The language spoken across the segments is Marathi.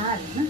छान ना.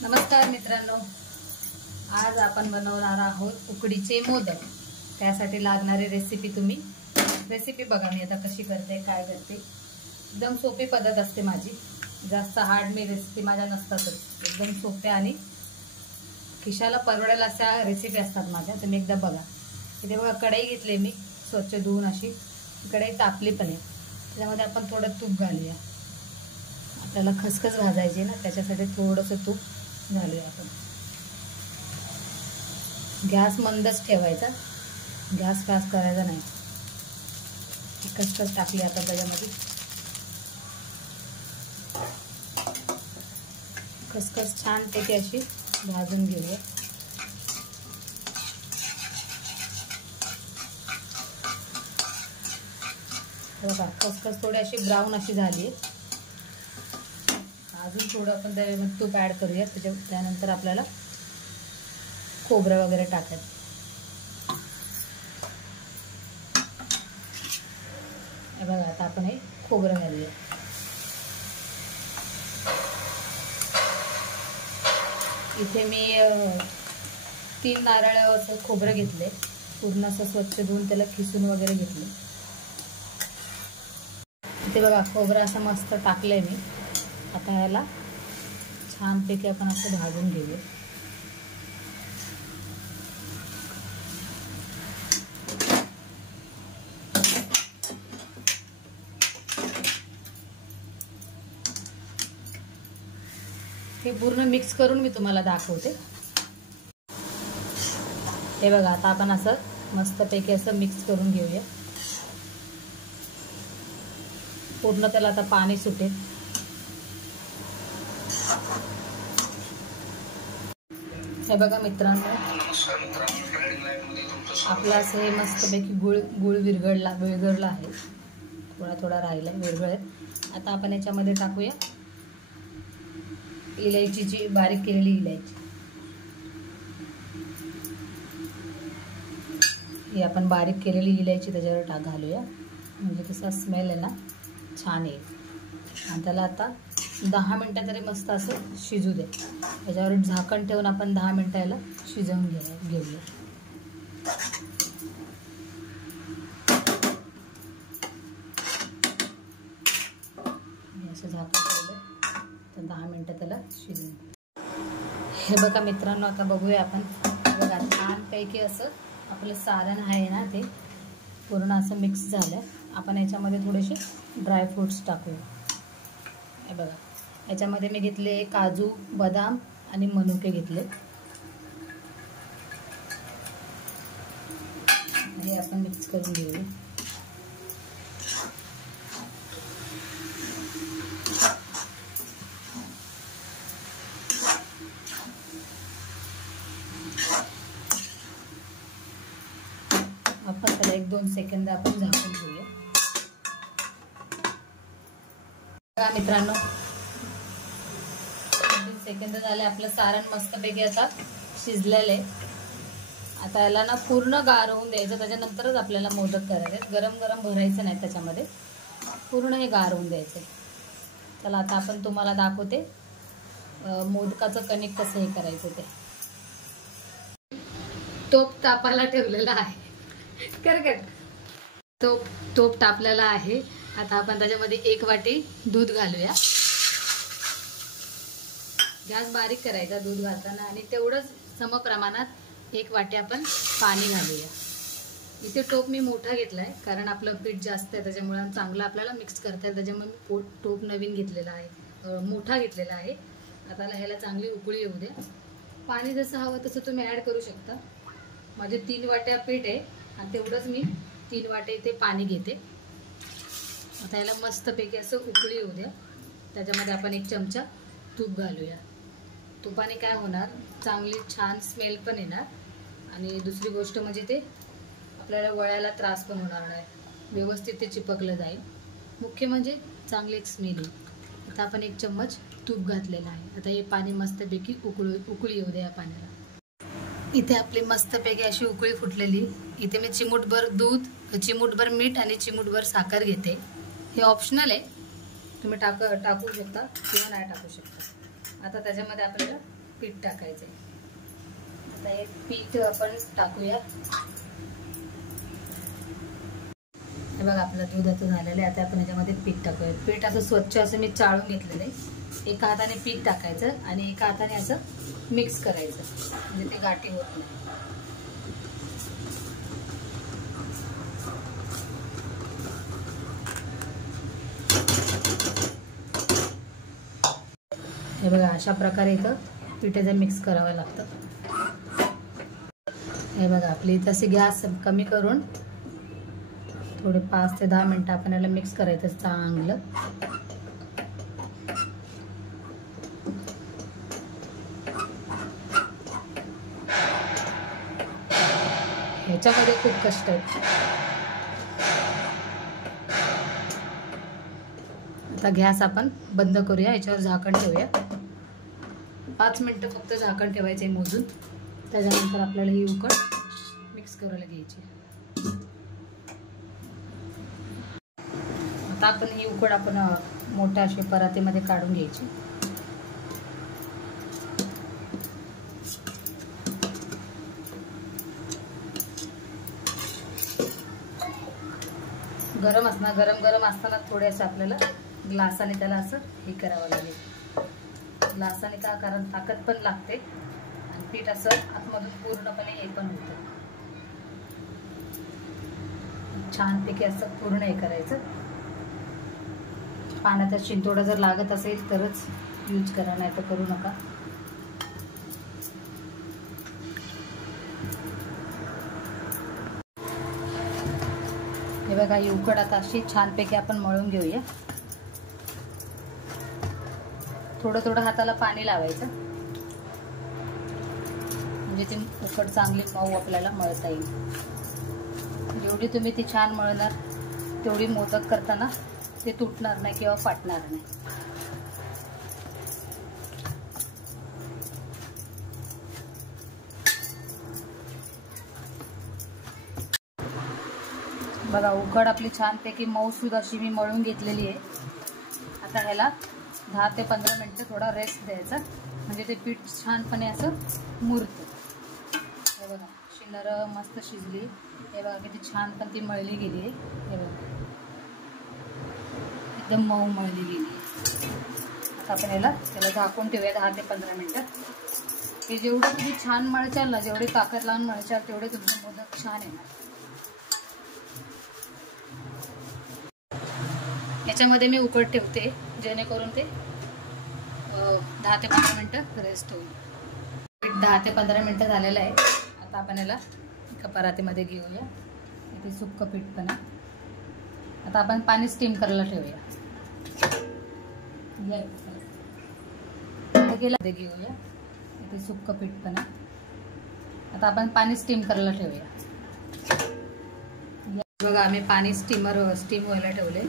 नमस्कार मित्रांनो, आज आपण बनवणार आहोत उकडीचे मोदक. त्यासाठी लागणारी रेसिपी बघा मी आता कशी करते, काय करते. एकदम सोपी पद्धत असते माझी. जास्त हार्ड मी रेसिपी माझ्या नसतातच. एकदम सोप्या आणि खिशाला परवडेल अशा रेसिपी असतात माझ्या. तुम्ही एकदा बघा. इथे बघा कढई घेतली मी स्वच्छ धुवून अशी. कढई तापली पण आहे. त्याच्यामध्ये आपण थोडं तूप घालूया. आपल्याला खसखस भाजायची ना, त्याच्यासाठी थोडंसं तूप घालूया आपण. गॅस मंदच ठेवायचा, गॅस फास्ट करायचा नाही. खसखस टाकली आता त्याच्यामध्ये. खसखस छानपैकी अशी भाजून घेऊया. बघा खसखस थोडी अशी ब्राऊन अशी झाली आहे. अजून थोडं आपण त्यामध्ये तूप ॲड करूया. त्यानंतर आपल्याला खोबरं वगैरे टाकायचं. हे बघा आता आपण हे खोबरं घालूया. इथे मी 3 नारळ असं खोबरं घेतले. पूर्ण असं स्वच्छ धुवून त्याला खिसून वगैरे घेतले. इथे बघा खोबरं असं मस्त टाकलंय मी. आता याला छानपैकी आपण असं भाजून घेऊया. हे पूर्ण मिक्स करून मी तुम्हाला दाखवते. हे बघा आता आपण असं मस्तपैकी असं मिक्स करून घेऊया. पूर्ण त्याला आता पाणी सुटेल. हे बघा मित्रांनो, आपलं असं हे मस्तपैकी गुळ विरघळला आहे. थोडा थोडा राहिला विरघळत. आता आपण याच्यामध्ये टाकूया इलायचीची बारीक केलेली इलायची. ही आपण बारीक केलेली इलायची त्याच्यावर घालूया. म्हणजे कसा स्मेल आहे ना छान येईल. आणि त्याला आता 10 मिनटं तरी मस्त असं शिजू दे. त्याच्यावर झाकण ठेवून आपण 10 मिनटं याला शिजवून घेऊया. असं झाकण ठेवलं तर 10 मिनटं त्याला शिजवून. हे बघा मित्रांनो, आता बघूया आपण. बघा छानपैकी असं आपलं सारण आहे ना ते पूर्ण असं मिक्स झालं. आपण याच्यामध्ये थोडेसे ड्रायफ्रूट्स टाकूया. हे बघा याच्यामध्ये मी घेतले काजू, बदाम आणि मनुके घेतले. हे आपण मिक्स करून घेऊया. आपण त्याला 1-2 सेकंद आपण झाकून घेऊया. बघा मित्रांनो, 2 सेकंद झाले. आपलं सारण मस्तपैकी आता शिजलेलं आहे. आता याला ना पूर्ण गार होऊन द्यायचं. त्याच्यानंतरच आपल्याला मोदक करायचे. गरम गरम भरायचं नाही त्याच्यामध्ये. पूर्ण हे गार होऊन द्यायचं. चला आता आपण तुम्हाला दाखवते मोदकाचं कणिक कसं हे करायचं ते. तोप तापायला ठेवलेला आहे. तोप तापलेला आहे. आता आपण त्याच्यामध्ये 1 वाटी दूध घालूया. गॅस बारीक करायचा दूध घालताना. आणि तेवढंच समप्रमाणात 1 वाटी आपण पाणी घालूया. इथे टोप मी मोठा घेतला आहे कारण आपलं पीठ जास्त आहे त्याच्यामुळे चांगलं आपल्याला मिक्स करता येईल. त्याच्यामुळे मी टोप नवीन घेतलेला आहे, मोठा घेतलेला आहे. आता ह्याला चांगली उकळी येऊ द्या. पाणी जसं हवं तसं तुम्ही ॲड करू शकता. माझे 3 वाट्या पीठ आहे आणि तेवढंच मी 3 वाटे इथे पाणी घेते. आता याला मस्तपैकी असं उकळी येऊ द्या. त्याच्यामध्ये आपण 1 चमचा तूप घालूया. तुपाने काय होणार, चांगली छान स्मेल पण येणार आणि दुसरी गोष्ट म्हणजे ते आपल्याला वळायला त्रास पण होणार नाही, व्यवस्थित ते चिपकलं जाईल. मुख्य म्हणजे चांगली एक स्मेल येईल. आता आपण 1 चम्मच तूप घातलेलं आहे. आता हे पाणी मस्तपैकी उकळी येऊ द्या या पाण्याला. इथे आपली मस्तपैकी अशी उकळी फुटलेली. इथे मी चिमूटभर दूध, चिमूटभर मीठ आणि चिमूटभर साखर घेते. हे ऑप्शनल आहे, तुम्ही टाकू शकता किंवा नाही टाकू शकता. आता त्याच्यामध्ये आपल्याला पीठ टाकायचं आहे. आता हे पीठ आपण टाकूया. हे बघा आपलं दूध आता झालेलं आहे. आता आपण याच्यामध्ये पीठ टाकूया. पीठ असं स्वच्छ असं मी चाळून घेतलेलं आहे. एका हाताने पीठ टाकायचं आणि एका हाताने असं मिक्स करायचं, म्हणजे ते गाठी होत नाही. हे बघा अशा प्रकारे इथं पिठाचं मिक्स करावं लागतं. हे बघा आपली इथं असे गॅस कमी करून थोडे 5 ते 10 मिनटं आपण याला मिक्स करायचं चांगलं. ह्याच्यामध्ये खूप कष्ट आहेत. आता गॅस आपण बंद करूया. याच्यावर झाकण ठेवूया. 5 मिनटं फक्त झाकण ठेवायचं आहे मोजून. त्याच्यानंतर आपल्याला ही उकड मिक्स करायला घ्यायची. आता आपण ही उकड आपण मोठ्या अशा परातीमध्ये काढून घ्यायची. गरम असताना थोडेसे आपल्याला ग्लासाने त्याला असं हे करावं लागेल. ग्लासाने का, कारण ताकद पण लागते आणि पीठ असं आतमधून पूर्णपणे हे पण होतं. छानपैकी असं पूर्ण हे करायचं. पाण्याचा शिंतोडा जर लागत असेल तरच यूज करा, नाही तर करू नका. हे बघा ही उकड आता अशी छानपैकी आपण मळून घेऊया. थोडं थोडं हाताला पाणी लावायचं, म्हणजे ती उकड चांगली मऊ आपल्याला मळता येईल. जेवढी तुम्ही ती छान मळणार तेवढी मोदक करताना ते तुटणार नाही किंवा फाटणार नाही. बघा उकड आपली छानपैकी मऊसूद अशी मी मळून घेतलेली आहे. आता ह्याला 10 ते 15 मिनटं थोडा रेस्ट द्यायचा, म्हणजे ते पीठ छानपणे असं मुरतं. हे बघा नरम मस्त शिजली. हे बघा किती छान पण ती मळली गेली आहे. हे बघा एकदम मऊ मळली गेली. आता आपण त्याला झाकून ठेवूया 10 ते 15 मिनटं. हे जेवढं तुम्ही छान मळचाल ना, जेवढी ताकद लावून मळचाल तेवढे तुमचे मोदक छान येणार. याच्यामध्ये मी उकड ठेवते जेणेकरून ते 10 ते 15 मिनटं रेस्ट होईल. 10 ते 15 मिनटं झालेलं आहे. आता आपण याला एका परातीमध्ये घेऊया. इथे सुक्क पीठ पण आहे. आता आपण पाणी स्टीम करायला ठेवूया. घेऊया. इथे सुक्क पीठ पण आहे. आता आपण पाणी स्टीम करायला ठेवूया. बघा आम्ही पाणी स्टीम व्हायला ठेवले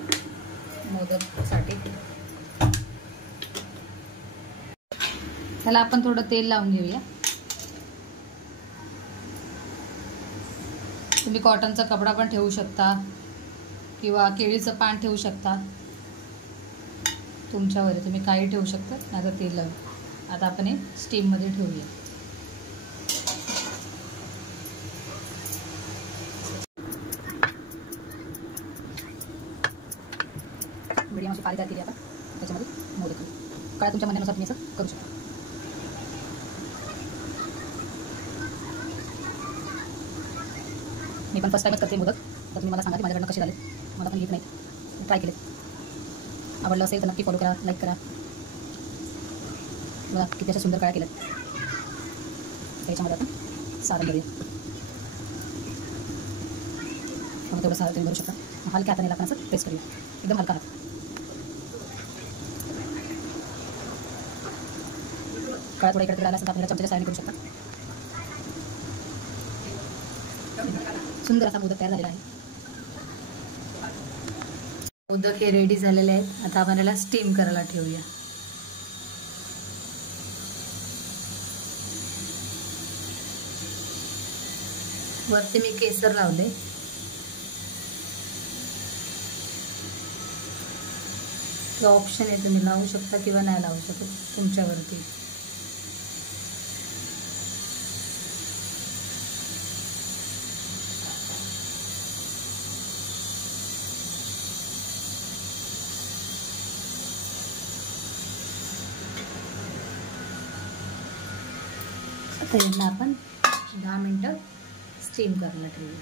मोदकसाठी. त्याला आपण थोडं तेल लावून घेऊया. तुम्ही कॉटनचा कपडा पण ठेवू शकता किंवा केळीचं पान ठेवू शकता. तुमच्यावर आहे, तुम्ही काही ठेवू शकता. आता तेल लावून आता आपण हे स्टीममध्ये ठेवूया. मीडियम अशी पारी तयार केली आपण. त्याच्यामध्ये मोदक काय तुमच्या म्हणण्यानुसार तुम्ही असं करू शकता. मी पण फर्स्ट टाइमच करते मोदक, तर तुम्ही मला सांगा की माझ्याकडनं कसे झाले. मला पण येत नाही, ट्राय केले. आवडलं असेल तर नक्की फॉलो करा, लाईक करा. बघा किती अशा सुंदर काळ्या केल्यात. त्याच्यामध्ये आपण सारण करूया. मग तेवढं तुम्ही करू शकता. हलक्या हाताने आपण असं प्रेस करूया, एकदम हलका हात. काळा थोडा इकडे तिकडे आला असेल तर आपण चमच्याच्या साहाय्याने करू शकता. सुंदर असा मोदक तयार झालेला आहे. मोदक हे रेडी झालेले आहेत. आता आपण याला स्टीम करायला ठेवूया. वरती मी केसर लावले. ऑप्शन आहे, तुम्ही लावू शकता किंवा नाही लावू शकत, तुमच्यावरती. आता यांना आपण 10 मिनिटं स्टीम करायला ठेवूया.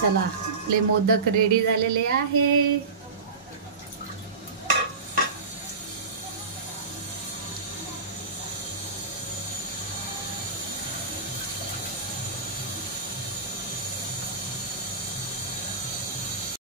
चला, आपले मोदक रेडी झालेले आहे.